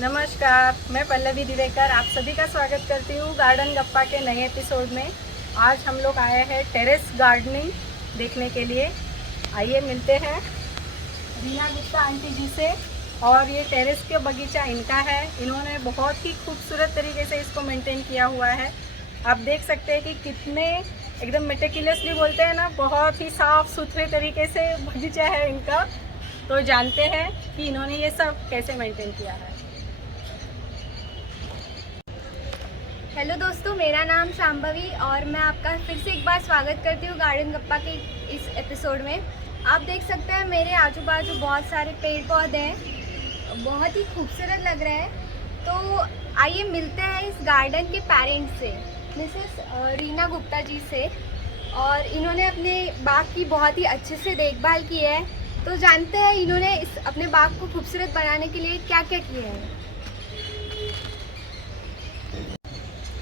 नमस्कार, मैं पल्लवी दिवेकर आप सभी का स्वागत करती हूँ गार्डन गप्पा के नए एपिसोड में। आज हम लोग आए हैं टेरेस गार्डनिंग देखने के लिए। आइए मिलते हैं रीना गुप्ता आंटी जी से। और ये टेरेस के बगीचा इनका है। इन्होंने बहुत ही खूबसूरत तरीके से इसको मेंटेन किया हुआ है। आप देख सकते हैं कि कितने एकदम मेटिकुलसली बोलते हैं ना, बहुत ही साफ़ सुथरे तरीके से बगीचा है इनका। तो जानते हैं कि इन्होंने ये सब कैसे मेंटेन किया है। हेलो दोस्तों, मेरा नाम शांभवी और मैं आपका फिर से एक बार स्वागत करती हूँ गार्डन गप्पा के इस एपिसोड में। आप देख सकते हैं मेरे आजू बाजू बहुत सारे पेड़ पौधे हैं, बहुत ही खूबसूरत लग रहे हैं। तो आइए मिलते हैं इस गार्डन के पेरेंट्स से, मिसेस रीना गुप्ता जी से। और इन्होंने अपने बाग की बहुत ही अच्छे से देखभाल की है। तो जानते हैं इन्होंने इस अपने बाग को खूबसूरत बनाने के लिए क्या क्या किया है।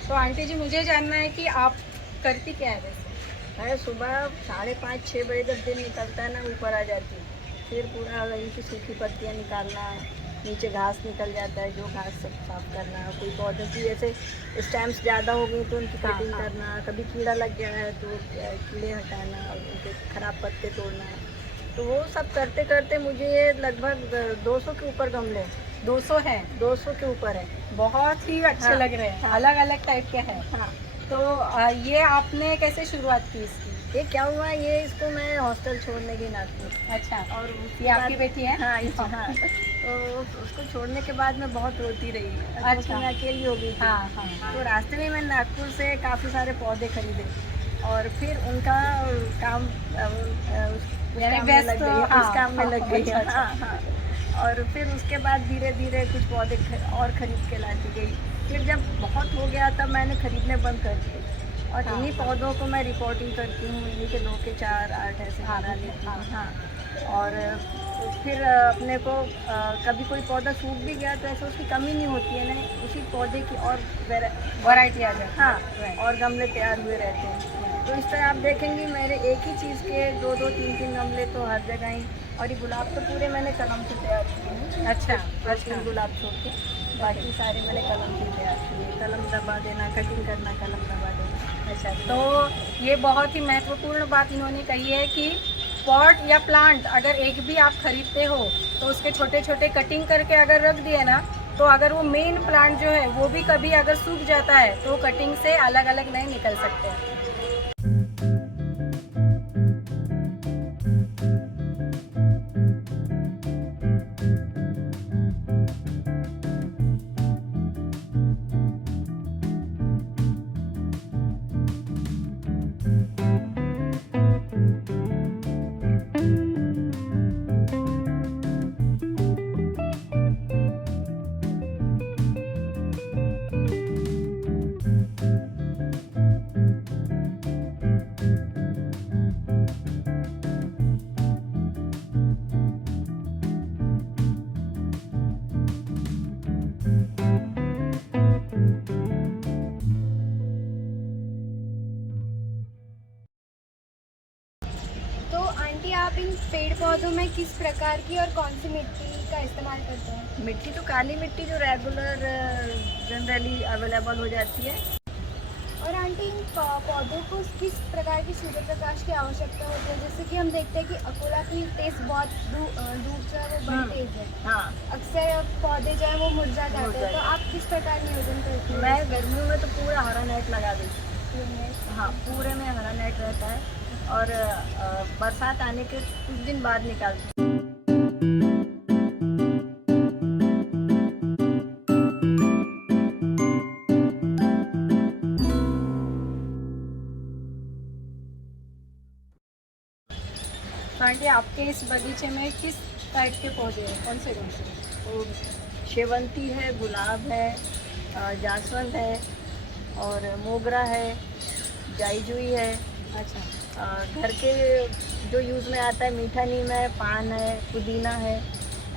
तो आंटी जी, मुझे जानना है कि आप करती क्या है वैसे? मैं सुबह 5:30-6 बजे जब दिन निकलता है ना, ऊपर आ जाती हूँ। फिर पूरा इनकी सूखी पत्तियाँ निकालना, नीचे घास निकल जाता है, जो घास सब साफ करना। कोई पौधे की जैसे स्टेम्स ज़्यादा हो गई तो उनकी कटिंग करना, कभी कीड़ा लग गया है तो कीड़े हटाना, उनके खराब पत्ते तोड़ना। तो वो सब करते करते मुझे लगभग 200 के ऊपर गमले 200 है? 200 के ऊपर है। बहुत ही अच्छे लग रहे हैं। अलग अलग टाइप के हैं। हाँ। तो ये आपने कैसे शुरुआत की इसकी? ये क्या हुआ, ये इसको मैं हॉस्टल छोड़ने की नागपुर। अच्छा, और ये आपकी बेटी है? हाँ, हाँ। तो उसको छोड़ने के बाद मैं बहुत रोती रही। अच्छा। मैं अकेली हो गई थी। हाँ हाँ। तो रास्ते में मैंने नागपुर से काफ़ी सारे पौधे खरीदे और फिर उनका काम व्यस्त उस काम में लग गई। अच्छा, अच्छा। हाँ हाँ। और फिर उसके बाद धीरे धीरे कुछ पौधे और ख़रीद के लाती गई। फिर जब बहुत हो गया तब मैंने ख़रीदने बंद कर दिए और इन्हीं पौधों को मैं रिपोर्टिंग करती हूँ। इन्हीं के 2 के 4 8 ऐसे बना लेती हूँ। हाँ। और फिर अपने को कभी कोई पौधा सूख भी गया तो ऐसे उसकी कमी नहीं होती है ना, उसी पौधे की और वैरायटी आ जाती है। हाँ, और गमले तैयार हुए रहते हैं। तो इस तरह आप देखेंगे मेरे एक ही चीज़ के 2-2 3-3 गमले तो हर जगह ही। और ये गुलाब तो पूरे मैंने कलम से तैयार किए हैं। अच्छा, 2-3 गुलाब छोड़ के बाकी सारे मैंने कलम से तैयार किए। कलम दबा देना, कटिंग करना, कलम दबा देना। अच्छा। तो ये बहुत ही महत्वपूर्ण बात इन्होंने कही है कि पॉट या प्लांट अगर एक भी आप खरीदते हो तो उसके छोटे छोटे कटिंग करके अगर रख दिए ना, तो अगर वो मेन प्लांट जो है वो भी कभी अगर सूख जाता है तो कटिंग से अलग अलग नहीं निकल सकते हैं। तो आंटी, आप इन पेड़ पौधों में किस प्रकार की और कौन सी मिट्टी का इस्तेमाल करते हैं? मिट्टी तो काली मिट्टी जो रेगुलर जनरली अवेलेबल हो जाती है। और आंटी, इन पौधों को किस प्रकार की सूर्य प्रकाश की आवश्यकता होती है? जैसे कि हम देखते हैं कि अकोला की तेज बहुत धूप जो है वो बड़ी तेज है। हाँ। अक्सर पौधे जो है वो मुरझा जाते हैं। तो आप किस प्रकार नियोजन करते हैं? मैं गर्मियों में तो पूरा हरा नेट लगा देती हूँ। हाँ, पूरे में हरा नेट रहता है और बरसात आने के कुछ दिन बाद निकालती हूँ। तो आंटी, आपके इस बगीचे में किस टाइप के पौधे हैं? कौन से? तो शेवंती है, गुलाब है, जासवंत है और मोगरा है, जाईजुई है। अच्छा। घर के जो यूज़ में आता है, मीठा नीम है, पान है, पुदीना है।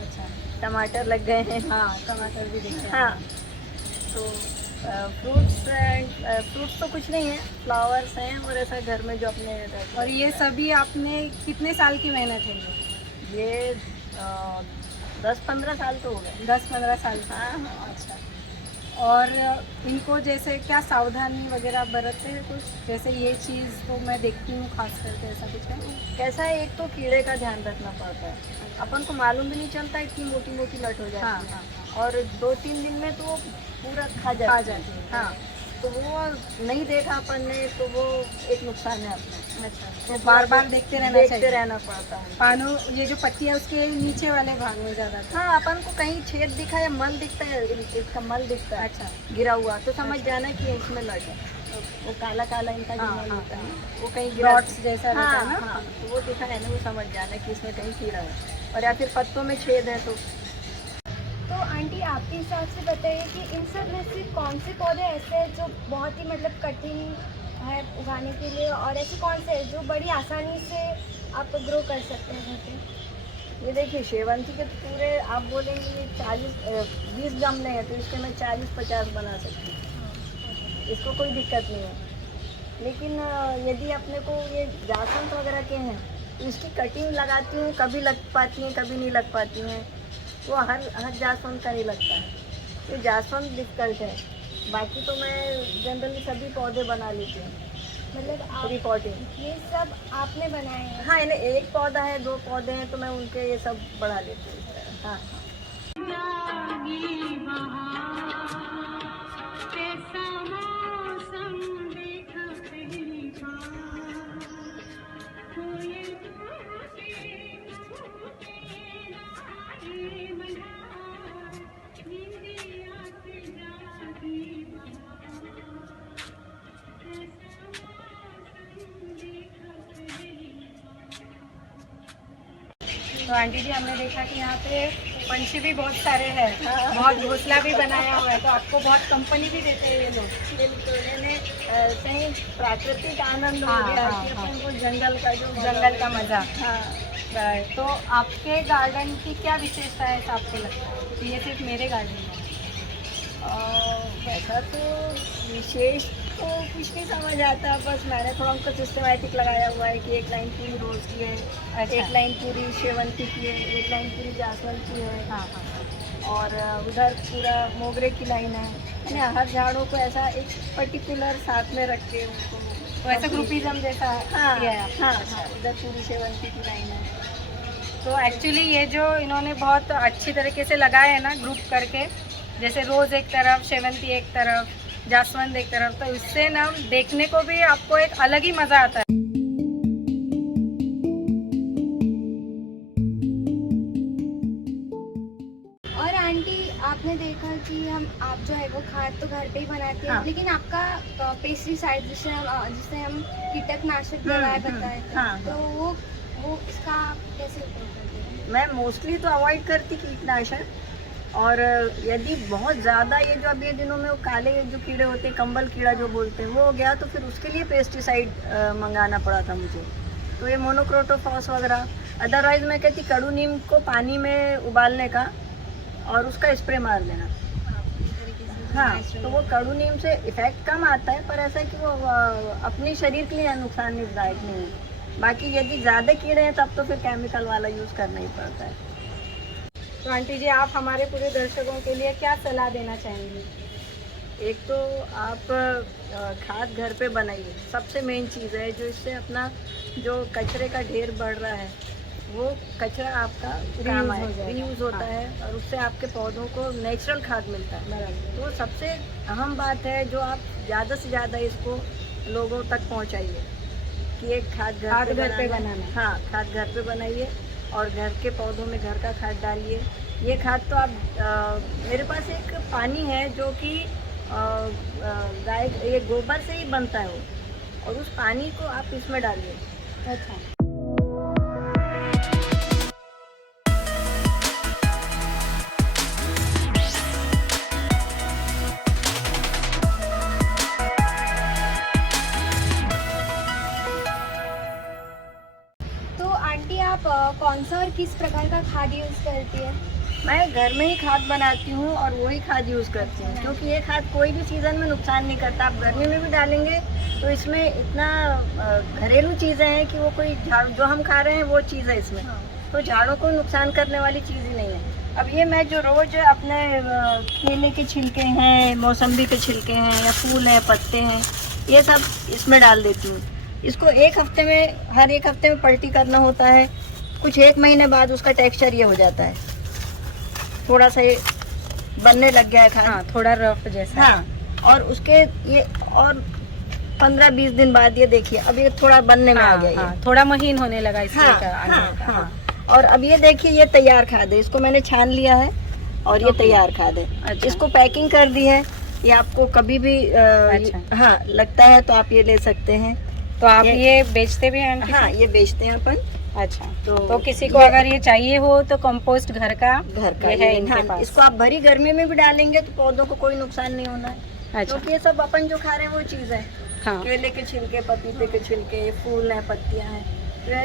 अच्छा। टमाटर लग गए हैं। हाँ, टमाटर भी दिख रहे हैं। हाँ। तो फ्रूट्स तो कुछ नहीं है, फ्लावर्स हैं और ऐसा घर में जो अपने और ये सभी आपने कितने साल की मेहनत है? ये 10-15 साल तो हो गए। 10-15 साल से। हाँ हाँ। अच्छा। और इनको जैसे क्या सावधानी वगैरह बरतते हैं कुछ, जैसे ये चीज़ तो मैं देखती हूँ खास करके, ऐसा कुछ है? कैसा है, एक तो कीड़े का ध्यान रखना पड़ता है, अपन को मालूम भी नहीं चलता, इतनी मोटी मोटी लट हो जाती हाँ, है। हाँ, और 2-3 दिन में तो वो पूरा खा जाती है। हाँ, तो वो नहीं देखा अपन ने तो वो एक नुकसान है अपना। अच्छा, तो बार बार देखते रहना चाहिए। देखते रहना पड़ता है। पानो ये जो पत्ती है उसके नीचे वाले भाग में ज़्यादा था। हाँ, अपन को कहीं छेद दिखा या मल दिखता है, इसका मल दिखता है अच्छा। गिरा हुआ, तो समझ जाना कि इसमें लट है। वो काला काला इनका जो हाँ, मल हाँ, होता है हाँ। वो कहीं गिरा। डॉट्स जैसा रहता हाँ है ना? हाँ, तो वो दिखा है ना, वो समझ जाना कि इसमें कहीं कीड़ा है, और या फिर पत्तों में छेद है तो आंटी आपके हिसाब से बताइए कि इन सब में से कौन से पौधे ऐसे हैं जो बहुत ही मतलब कठिन है उगाने के लिए, और ऐसे कौन से हैं जो बड़ी आसानी से आप ग्रो कर सकते हैं घर पे? ये देखिए, शेवंती के पूरे आप बोलेंगे ये 20 गमले हैं तो इसके मैं 40-50 बना सकती हूँ, इसको कोई दिक्कत नहीं है। लेकिन यदि अपने को ये जासवंत वगैरह के हैं तो इसकी कटिंग लगाती हूँ, कभी लग पाती हैं कभी नहीं लग पाती हैं, वो हर जासवंत का नहीं लगता है, ये जासवंत डिफिकल्ट है। बाकी तो मैं जनरली सभी पौधे बना लेती हूँ, मतलब आप रिपोर्टिंग। ये सब आपने बनाए हैं? हाँ, इन्हें एक पौधा है 2 पौधे हैं तो मैं उनके ये सब बढ़ा लेती हूँ। हाँ। तो आंटी जी, हमने देखा कि यहाँ पे पंछी भी बहुत सारे हैं, बहुत घोंसला भी बनाया हुआ है, तो आपको बहुत कंपनी भी देते हैं ये लोग। बिल्कुल, इन्हें कहीं प्राकृतिक आनंद हो हाँ, गया हाँ, कि हाँ। अपन को जंगल का जो जंगल का मज़ा। हाँ। तो आपके गार्डन की क्या विशेषता है ऐसा आपको लगता है कि ये सिर्फ मेरे गार्डन में है? वैसा तो विशेष तो कुछ नहीं समझ आता, बस मैंने थोड़ा उनको सिस्टमैटिक लगाया हुआ है कि एक लाइन पूरी रोज़ की है, अच्छा। एक लाइन पूरी शेवंती की है, एक लाइन पूरी जासवंत की है, हाँ, हाँ। और उधर पूरा मोगरे की लाइन है। मैंने हर झाड़ों को ऐसा एक पर्टिकुलर साथ में रख के उनको तो ऐसा ग्रुपिज्म जैसा हाँ किया है आपने? हाँ हाँ, इधर पूरी शेवंती की लाइन है। तो एक्चुअली ये जो इन्होंने बहुत अच्छी तरीके से लगाया है ना ग्रुप करके, जैसे रोज़ एक तरफ, शेवंती एक तरफ, जासवंत एक तरफ, तो इससे ना देखने को भी आपको एक अलग ही मज़ा आता है। और आंटी आपने देखा कि आप जो है वो खाद तो घर पे ही बनाते हैं, हाँ। लेकिन आपका पेस्टिसाइड जिसे हम कीटकनाशक दवाएं बताए थे, हाँ। तो वो इसका आप कैसे उपयोग करते हैं? मैं मोस्टली तो अवॉइड करती कीटनाशक, और यदि बहुत ज़्यादा ये जो अभी दिनों में वो काले जो कीड़े होते हैं, कंबल कीड़ा जो बोलते हैं, वो हो गया तो फिर उसके लिए पेस्टिसाइड मंगाना पड़ा था मुझे, तो ये मोनोक्रोटोफॉस वगैरह। अदरवाइज़ मैं कहती कड़ू नीम को पानी में उबालने का और उसका स्प्रे मार देना। हाँ, तो वो कड़ू नीम से इफ़ेक्ट कम आता है, पर ऐसा है कि वो अपने शरीर के लिए नुकसानदायक नहीं है। बाकी यदि ज़्यादा कीड़े हैं तब तो फिर केमिकल वाला यूज़ करना ही पड़ता है। तो आंटी जी, आप हमारे पूरे दर्शकों के लिए क्या सलाह देना चाहेंगी? एक तो आप खाद घर पे बनाइए, सबसे मेन चीज़ है, जो इससे अपना जो कचरे का ढेर बढ़ रहा है वो कचरा आपका काम आए, रीयूज़ होता है, और उससे आपके पौधों को नेचुरल खाद मिलता है। तो सबसे अहम बात है जो आप ज़्यादा से ज़्यादा इसको लोगों तक पहुंचाइए कि एक खाद घर पे बनाना। हाँ, खाद घर पे बनाइए और घर के पौधों में घर का खाद डालिए। ये खाद तो आप मेरे पास एक पानी है जो कि गाय ये गोबर से ही बनता है वो, और उस पानी को आप इसमें डालिए। अच्छा। तो आंटी आप कौन सा और किस प्रकार का खाद यूज़ करती है? मैं घर में ही खाद बनाती हूँ और वही खाद यूज़ करती हूँ, क्योंकि ये खाद कोई भी सीज़न में नुकसान नहीं करता। आप गर्मी में भी डालेंगे तो इसमें इतना घरेलू चीज़ें हैं कि वो कोई झाड़ जो हम खा रहे हैं वो चीज़ है इसमें, तो झाड़ों को नुकसान करने वाली चीज़ ही नहीं है। अब ये मैं जो रोज अपने केले के छिलके हैं, मौसम्बी के छिलके हैं या फूल हैं, पत्ते हैं, ये सब इसमें डाल देती हूँ। इसको हर एक हफ्ते में पलटी करना होता है। कुछ 1 महीने बाद उसका टेक्सचर ये हो जाता है, थोड़ा सा ये बनने लग गया है खाना। हाँ, थोड़ा रफ जैसा। हाँ, और उसके ये और 15-20 दिन बाद ये देखिए अब ये थोड़ा बनने में आ गया ये। हाँ, थोड़ा महीन होने लगा इसलिए हाँ, का आने हाँ, लगा। हाँ। और अब ये देखिए ये तैयार खाद है, इसको मैंने छान लिया है और ये ओके। तैयार खाद है। अच्छा। इसको पैकिंग कर दी है, ये आपको कभी भी अच्छा। हाँ लगता है तो आप ये ले सकते हैं। तो आप ये बेचते भी हैं आंटी? हाँ, ये बेचते हैं अपन। अच्छा, तो तो किसी को अगर ये चाहिए हो तो कंपोस्ट घर का ये है इनके हाँ, पास। इसको आप भरी गर्मी में भी डालेंगे तो पौधों को कोई नुकसान नहीं होना है, अच्छा। क्योंकि ये सब अपन जो खा रहे हैं वो चीज़ है। हाँ, केले के छिलके, पपीते के छिलके, फूल हैं, पत्तियां हैं,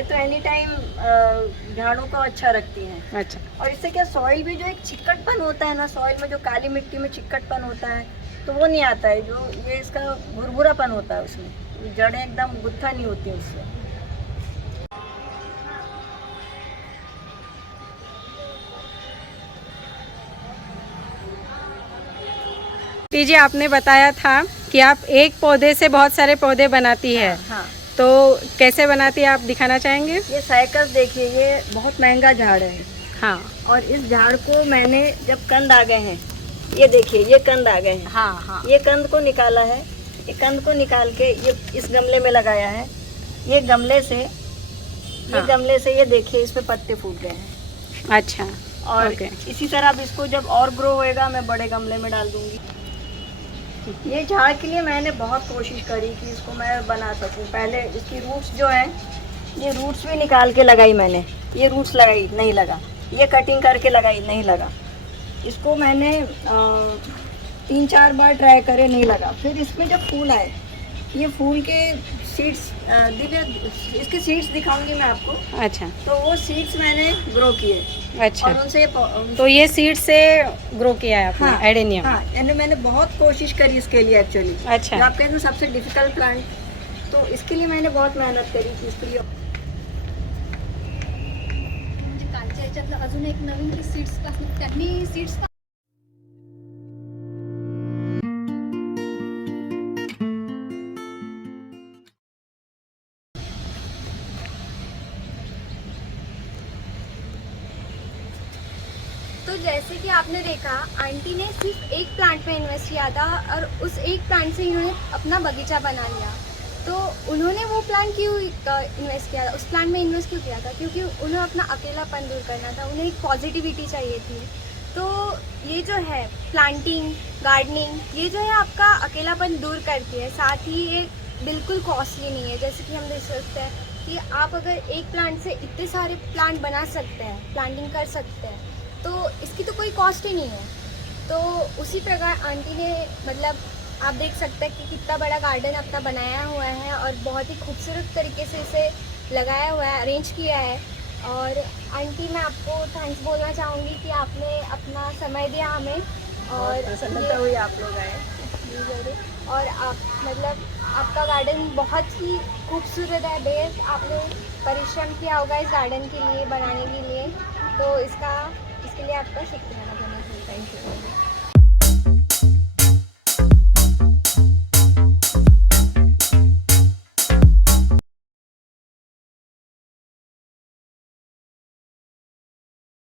तो एनी टाइम झाड़ों को अच्छा रखती हैं। अच्छा। और इससे क्या सॉइल भी जो एक चिक्कटपन होता है ना, सॉइल में जो काली मिट्टी में चिक्कटपन होता है तो वो नहीं आता है, जो ये इसका भुरभुरापन होता है उसमें, जड़ें एकदम गुत्था नहीं होती उससे। जी, आपने बताया था कि आप एक पौधे से बहुत सारे पौधे बनाती है। हाँ, तो कैसे बनाती है आप दिखाना चाहेंगे? ये साइकस देखिए, ये बहुत महंगा झाड़ है। हाँ, और इस झाड़ को मैंने जब कंद आ गए हैं, ये देखिए ये कंद आ गए हैं, हाँ, हाँ। ये कंद को निकाला है, ये कंद को निकाल के ये इस गमले में लगाया है। ये गमले से ये देखिए इसमें पत्ते फूट गए हैं। अच्छा, और ओके। इसी तरह अब इसको जब और ग्रो होएगा मैं बड़े गमले में डाल दूंगी। ये झाड़ के लिए मैंने बहुत कोशिश करी कि इसको मैं बना सकूं। पहले इसकी रूट्स जो हैं, ये रूट्स भी निकाल के लगाई मैंने, ये रूट्स लगाई नहीं लगा, ये कटिंग करके लगाई नहीं लगा, इसको मैंने 3-4 बार ट्राई करे नहीं लगा। फिर इसमें जब फूल आए, ये फूल के सीड्स दिव्या इसके सीड्स दिखाऊंगी मैं आपको। अच्छा, तो वो सीड्स मैंने ग्रो किए अच्छा। और उनसे तो ये सीड से ग्रो किया है आपने? हाँ, एडेनियम। हाँ, यानी मैंने बहुत कोशिश करी इसके लिए एक्चुअली। अच्छा। जो आप कहते हैं सबसे डिफिकल्ट प्लांट, तो इसके लिए मैंने बहुत मेहनत करी थी इसके लिए। म्हणजे कालच्या याच्यातलं अजून एक नवीन की सीड्स पासून त्यांनी सीड्स तो जैसे कि आपने देखा आंटी ने सिर्फ एक प्लांट पे इन्वेस्ट किया था और उस एक प्लांट से इन्होंने अपना बगीचा बना लिया। तो उन्होंने वो प्लांट क्यों इन्वेस्ट किया था, उस प्लांट में इन्वेस्ट क्यों किया था? क्योंकि उन्हें अपना अकेलापन दूर करना था, उन्हें एक पॉजिटिविटी चाहिए थी। तो ये जो है प्लांटिंग, गार्डनिंग, ये जो है आपका अकेलापन दूर करती है, साथ ही ये बिल्कुल कॉस्टली नहीं है। जैसे कि हम देख सकते हैं कि आप अगर एक प्लांट से इतने सारे प्लांट बना सकते हैं, प्लांटिंग कर सकते हैं, तो इसकी तो कोई कॉस्ट ही नहीं है। तो उसी प्रकार आंटी ने मतलब आप देख सकते हैं कि कितना बड़ा गार्डन अपना बनाया हुआ है और बहुत ही खूबसूरत तरीके से इसे लगाया हुआ है, अरेंज किया है। और आंटी मैं आपको थैंक्स बोलना चाहूँगी कि आपने अपना समय दिया हमें और प्रसन्नता हुई आप लोग आए। ज़रूर। और आप मतलब आपका गार्डन बहुत ही खूबसूरत है, बेहद आपने परिश्रम किया होगा इस गार्डन के लिए बनाने के लिए, तो इसके लिए आपका शुक्रिया करना चाहूँगी। Thank you.